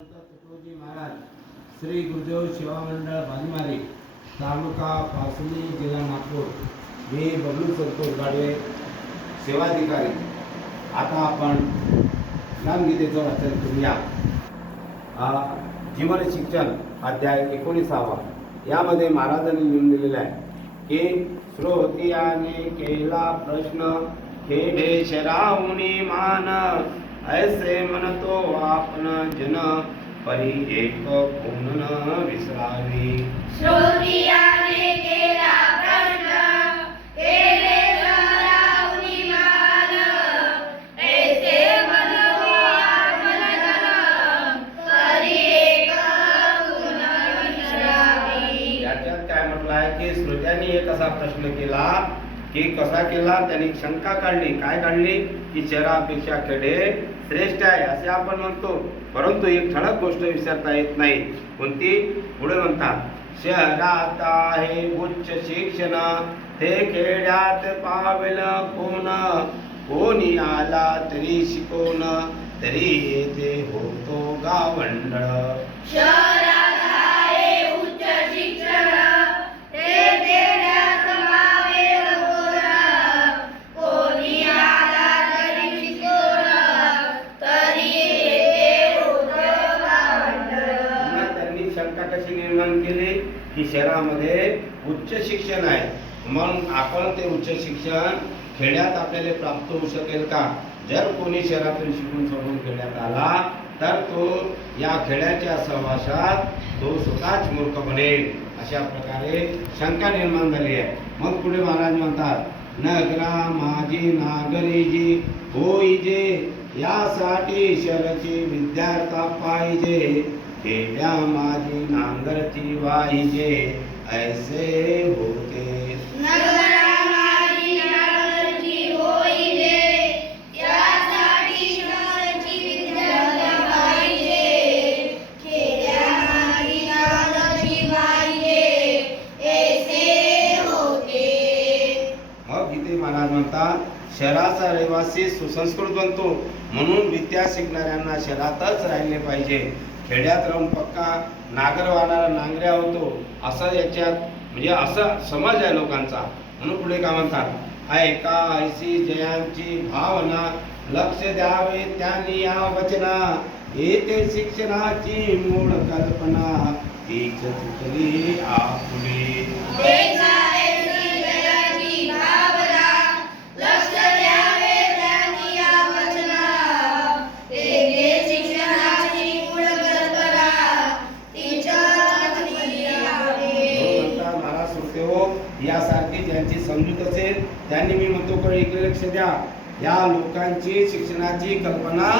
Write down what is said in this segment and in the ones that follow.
तुकोजी महाराज श्री गुरुदेव सेवा मंडळ बाजीमारी तालुका पासनी जिल्हा नागपूर। मी बबलू संतोष गाडवे सेवाधिकारी। आता आपण ज्ञानगीतेचं वाचन करूया। जीवन शिक्षण अध्याय 19वा यामध्ये महाराजांनी लिहून दिलेलं आहे की श्रोत्याने केला प्रश्न खेडे शरावणी मान ऐसे म्हणतो आपण जन परी एक कोण न विसरावी। श्रोत्याने केला प्रश्न खेडे शरावणी मान ऐसे म्हणतो आपण जन परी एक कोण न विसरावी। याच्यात काय म्हटलं आहे की श्रोत्यांनी एक असा प्रश्न केला की कसा केला, त्यांनी शंका काढली। काय काढली की शहरापेक्षा खेडे श्रेष्ठ आहे असे आपण म्हणतो, परंतु एक ठळक गोष्ट विसरता येत नाही। कोणती? पुढे म्हणतात शहरात आहे उच्च शिक्षण ते खेड्यात पावेल कोण, कोणी आला तरी शिकवण तरी येथे होतो गावंढळ। शहरात आहे उच्च शिक्षण ते खेड्यात पावेल कोण, कोणी आला तरी शिकवण तरी येथे होतो गावंढळ। त्यांनी शंका कशी निर्माण केली की शहरामध्ये उच्च शिक्षण आहे, मग आपण ते उच्च शिक्षण खेड्यात आपल्याला प्राप्त होऊ शकेल का? जर कोणी शहरातून शिकून सोडून खेड्यात आला तर तो या खेड्याच्या सहवासात तो स्वतःच मूर्ख बनेल, अशा प्रकारे शंका निर्माण झाली आहे। मग पुढे महाराज म्हणतात नगरा माझी नागरीजी होईजे यासाठी शहराची विद्यार्था पाहिजे, खेड्या माझी नांगरची वाहिजे ऐसे होते। नगरा माझी नांगरची होईजे यासाठी शहराची विद्यार्था पाहिजे, खेड्या माझी नांगरची वाहिजे ऐसे होते। मग इथे महाराज म्हणतात शहराचा रहिवासी सुसंस्कृत बनतो, म्हणून विद्या शिकणाऱ्यांना शहरातच राहिले पाहिजे। खेड्यात राहून पक्का नागर वाहणारा नांगऱ्या होतो असं याच्यात म्हणजे असं समज आहे लोकांचा। म्हणून पुढे काय म्हणतात ऐका ऐसी जयांची भावना लक्ष द्यावे त्यांनी या वचना, येते शिक्षणाची मूळ कल्पना तीच सुचली आपुली। ऐका ऐसी जयांची भावना लक्ष द्यावे त्यांनी या वचना, येते शिक्षणाची मूळ कल्पना तीच सुचली आपुली। महाराज सुरते हो यासारखी ज्यांची समजूत असेल त्यांनी मी म्हणतो कडे इकडे लक्ष द्या, या लोकांची शिक्षणाची कल्पना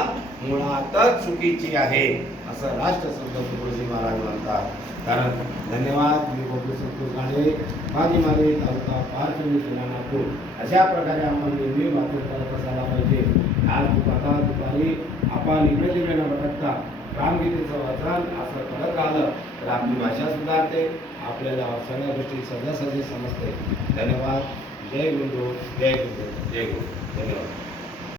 मुळातच चुकीची आहे असं राष्ट्रसंत तुकोजी महाराज म्हणतात। कारण धन्यवाद। मी बबलू संतोष गाडवे बाजीमारी तालुका पारसनी जिल्हा नागपूर। अशा प्रकारे आपण नेहमी वाचन करत असायला पाहिजे। आज आता दुपारी आपण इकडे तिकडे न भटकता रामगीतेचं वाचन असं करत राहिलं तर आपली भाषा सुधारते, आपल्याला सगळ्या गोष्टी सहजासहजी समजते। धन्यवाद। जय गुरुदेव, जय गुरुदेव, जय गुरु। धन्यवाद।